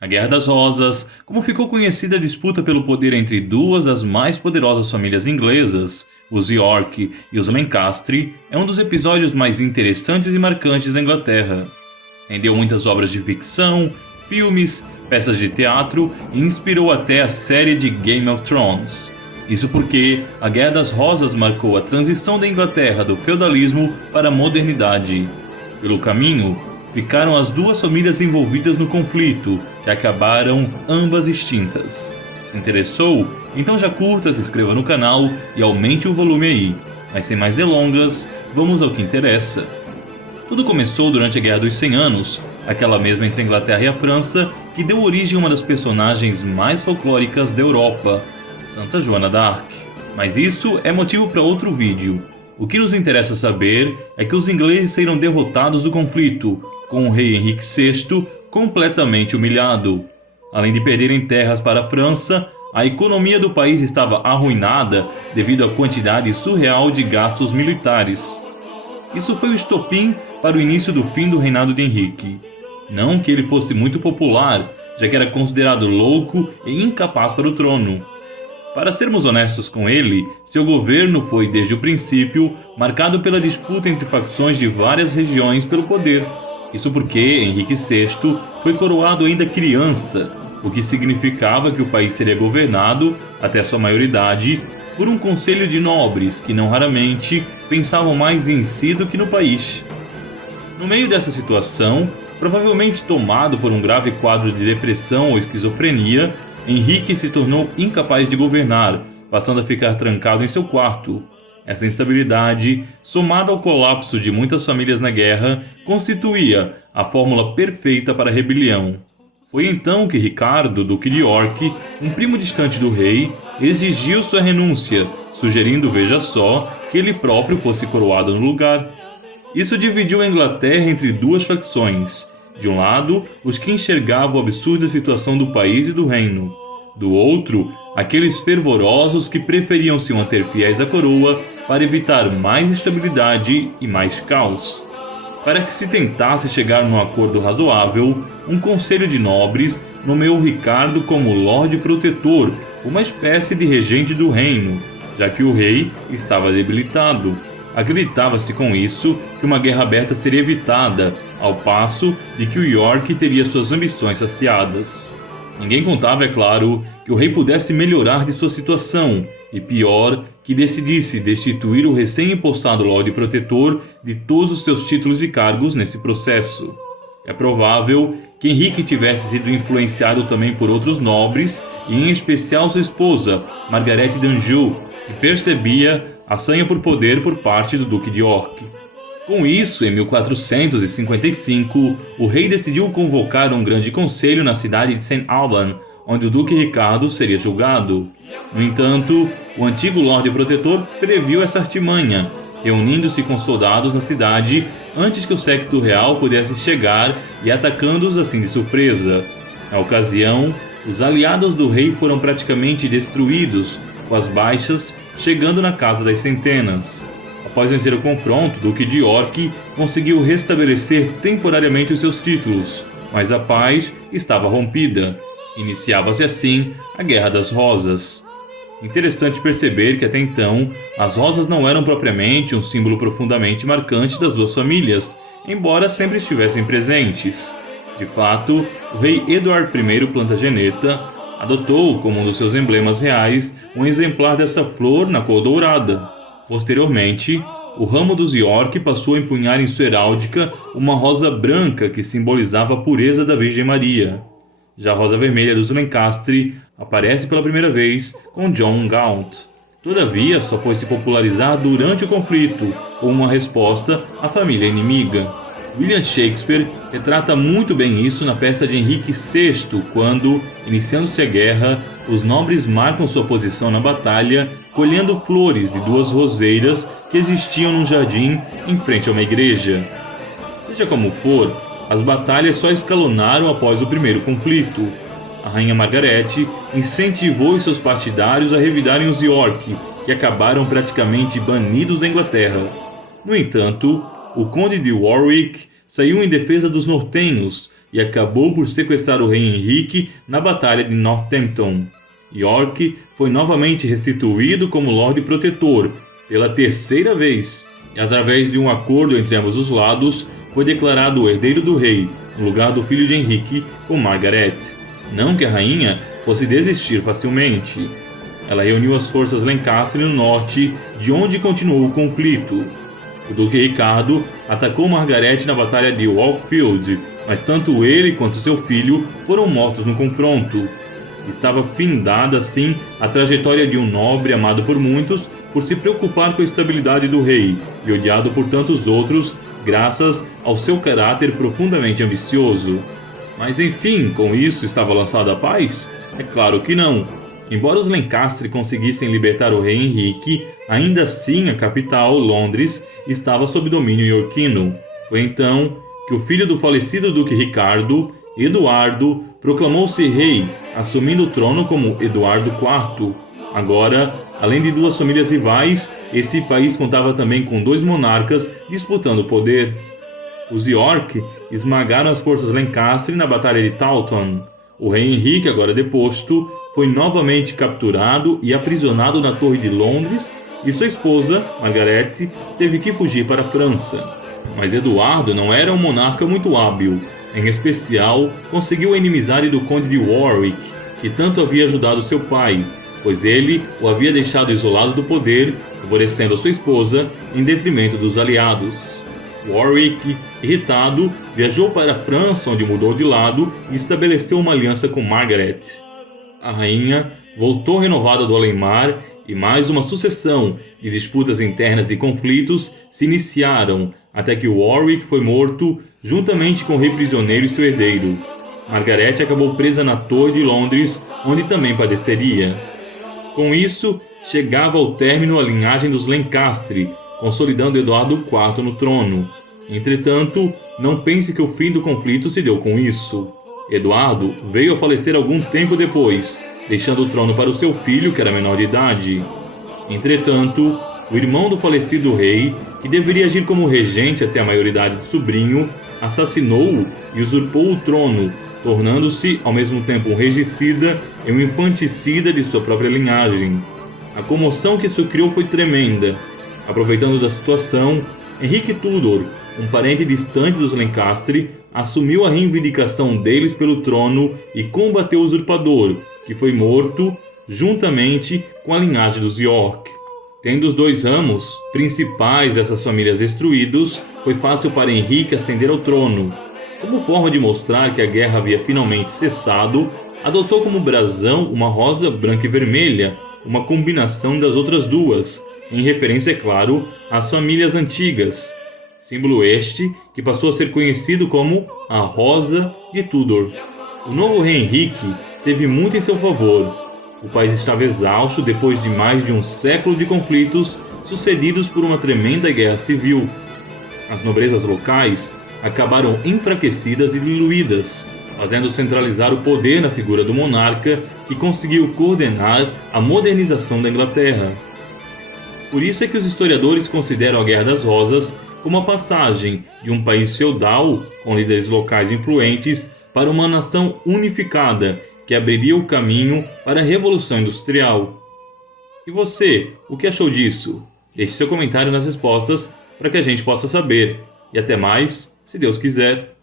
A Guerra das Rosas, como ficou conhecida a disputa pelo poder entre duas das mais poderosas famílias inglesas, os York e os Lancaster, é um dos episódios mais interessantes e marcantes da Inglaterra. Rendeu muitas obras de ficção, filmes, peças de teatro e inspirou até a série de Game of Thrones. Isso porque a Guerra das Rosas marcou a transição da Inglaterra do feudalismo para a modernidade. Pelo caminho, ficaram as duas famílias envolvidas no conflito, que acabaram ambas extintas. Se interessou? Então já curta, se inscreva no canal e aumente o volume aí. Mas sem mais delongas, vamos ao que interessa. Tudo começou durante a Guerra dos 100 Anos, aquela mesma entre a Inglaterra e a França, que deu origem a uma das personagens mais folclóricas da Europa, Santa Joana d'Arc. Mas isso é motivo para outro vídeo. O que nos interessa saber é que os ingleses saíram derrotados do conflito, com o rei Henrique VI completamente humilhado. Além de perderem terras para a França, a economia do país estava arruinada devido à quantidade surreal de gastos militares. Isso foi o estopim para o início do fim do reinado de Henrique. Não que ele fosse muito popular, já que era considerado louco e incapaz para o trono. Para sermos honestos com ele, seu governo foi desde o princípio marcado pela disputa entre facções de várias regiões pelo poder. Isso porque Henrique VI foi coroado ainda criança, o que significava que o país seria governado, até sua maioridade, por um conselho de nobres que não raramente pensavam mais em si do que no país. No meio dessa situação, provavelmente tomado por um grave quadro de depressão ou esquizofrenia, Henrique se tornou incapaz de governar, passando a ficar trancado em seu quarto. Essa instabilidade, somada ao colapso de muitas famílias na guerra, constituía a fórmula perfeita para a rebelião. Foi então que Ricardo, duque de York, um primo distante do rei, exigiu sua renúncia, sugerindo, veja só, que ele próprio fosse coroado no lugar. Isso dividiu a Inglaterra entre duas facções. De um lado, os que enxergavam a absurda situação do país e do reino. Do outro, aqueles fervorosos que preferiam se manter fiéis à coroa para evitar mais instabilidade e mais caos. Para que se tentasse chegar num acordo razoável, um conselho de nobres nomeou Ricardo como Lorde Protetor, uma espécie de regente do reino, já que o rei estava debilitado. Acreditava-se com isso que uma guerra aberta seria evitada, ao passo de que o York teria suas ambições saciadas. Ninguém contava, é claro, que o rei pudesse melhorar de sua situação, e pior, que decidisse destituir o recém-empossado Lorde Protetor de todos os seus títulos e cargos nesse processo. É provável que Henrique tivesse sido influenciado também por outros nobres, e em especial sua esposa, Margaret d'Anjou, que percebia a sanha por poder por parte do Duque de York. Com isso, em 1455, o rei decidiu convocar um grande conselho na cidade de St. Alban, onde o Duque Ricardo seria julgado. No entanto, o antigo Lorde Protetor previu essa artimanha, reunindo-se com soldados na cidade antes que o séquito real pudesse chegar e atacando-os assim de surpresa. Na ocasião, os aliados do rei foram praticamente destruídos, com as baixas chegando na casa das centenas. Após vencer o confronto, o Duque de York conseguiu restabelecer temporariamente os seus títulos, mas a paz estava rompida. Iniciava-se assim a Guerra das Rosas. Interessante perceber que até então, as rosas não eram propriamente um símbolo profundamente marcante das duas famílias, embora sempre estivessem presentes. De fato, o rei Eduardo I Plantageneta adotou como um dos seus emblemas reais um exemplar dessa flor na cor dourada. Posteriormente, o ramo dos York passou a empunhar em sua heráldica uma rosa branca que simbolizava a pureza da Virgem Maria. Já a rosa vermelha dos Lancaster aparece pela primeira vez com John Gaunt. Todavia, só foi se popularizar durante o conflito, como uma resposta à família inimiga. William Shakespeare retrata muito bem isso na peça de Henrique VI, quando, iniciando-se a guerra, os nobres marcam sua posição na batalha, colhendo flores de duas roseiras que existiam num jardim em frente a uma igreja. Seja como for, as batalhas só escalonaram após o primeiro conflito. A rainha Margaret incentivou os seus partidários a revidarem os York, que acabaram praticamente banidos da Inglaterra. No entanto, o conde de Warwick saiu em defesa dos nortenhos, e acabou por sequestrar o rei Henrique na Batalha de Northampton. York foi novamente restituído como Lorde Protetor pela terceira vez, e através de um acordo entre ambos os lados, foi declarado o herdeiro do rei, no lugar do filho de Henrique, com Margaret. Não que a rainha fosse desistir facilmente. Ela reuniu as forças Lancaster no norte, de onde continuou o conflito. O Duque Ricardo atacou Margaret na Batalha de Wakefield, mas tanto ele quanto seu filho foram mortos no confronto. Estava findada, assim, a trajetória de um nobre amado por muitos por se preocupar com a estabilidade do rei e odiado por tantos outros graças ao seu caráter profundamente ambicioso. Mas enfim, com isso estava lançada a paz? É claro que não. Embora os Lancaster conseguissem libertar o rei Henrique, ainda assim a capital, Londres, estava sob domínio iorquino. Foi então que o filho do falecido Duque Ricardo, Eduardo, proclamou-se rei, assumindo o trono como Eduardo IV. Agora, além de duas famílias rivais, esse país contava também com dois monarcas disputando o poder. Os York esmagaram as forças Lancaster na Batalha de Taunton. O rei Henrique, agora deposto, foi novamente capturado e aprisionado na Torre de Londres, e sua esposa, Margaret, teve que fugir para a França. Mas Eduardo não era um monarca muito hábil. Em especial, conseguiu a inimizade do Conde de Warwick, que tanto havia ajudado seu pai, pois ele o havia deixado isolado do poder, favorecendo a sua esposa em detrimento dos aliados. Warwick, irritado, viajou para a França, onde mudou de lado e estabeleceu uma aliança com Margaret. A rainha voltou renovada do além-mar e mais uma sucessão de disputas internas e conflitos se iniciaram até que Warwick foi morto juntamente com o rei prisioneiro e seu herdeiro. Margaret acabou presa na Torre de Londres, onde também padeceria. Com isso, chegava ao término a linhagem dos Lancaster, consolidando Eduardo IV no trono. Entretanto, não pense que o fim do conflito se deu com isso. Eduardo veio a falecer algum tempo depois, deixando o trono para o seu filho, que era menor de idade. Entretanto, o irmão do falecido rei, que deveria agir como regente até a maioridade do sobrinho, assassinou-o e usurpou o trono, tornando-se ao mesmo tempo um regicida e um infanticida de sua própria linhagem. A comoção que isso criou foi tremenda. Aproveitando da situação, Henrique Tudor, um parente distante dos Lancaster, assumiu a reivindicação deles pelo trono e combateu o usurpador, que foi morto juntamente com a linhagem dos York. Tendo os dois ramos principais dessas famílias destruídos, foi fácil para Henrique ascender ao trono. Como forma de mostrar que a guerra havia finalmente cessado, adotou como brasão uma rosa branca e vermelha, uma combinação das outras duas, em referência, é claro, às famílias antigas. Símbolo este que passou a ser conhecido como a Rosa de Tudor. O novo rei Henrique teve muito em seu favor. O país estava exausto depois de mais de um século de conflitos, sucedidos por uma tremenda guerra civil. As nobrezas locais acabaram enfraquecidas e diluídas, fazendo centralizar o poder na figura do monarca, que conseguiu coordenar a modernização da Inglaterra. Por isso é que os historiadores consideram a Guerra das Rosas como a passagem de um país feudal, com líderes locais influentes, para uma nação unificada, que abriria o caminho para a Revolução Industrial. E você, o que achou disso? Deixe seu comentário nas respostas para que a gente possa saber. E até mais, se Deus quiser.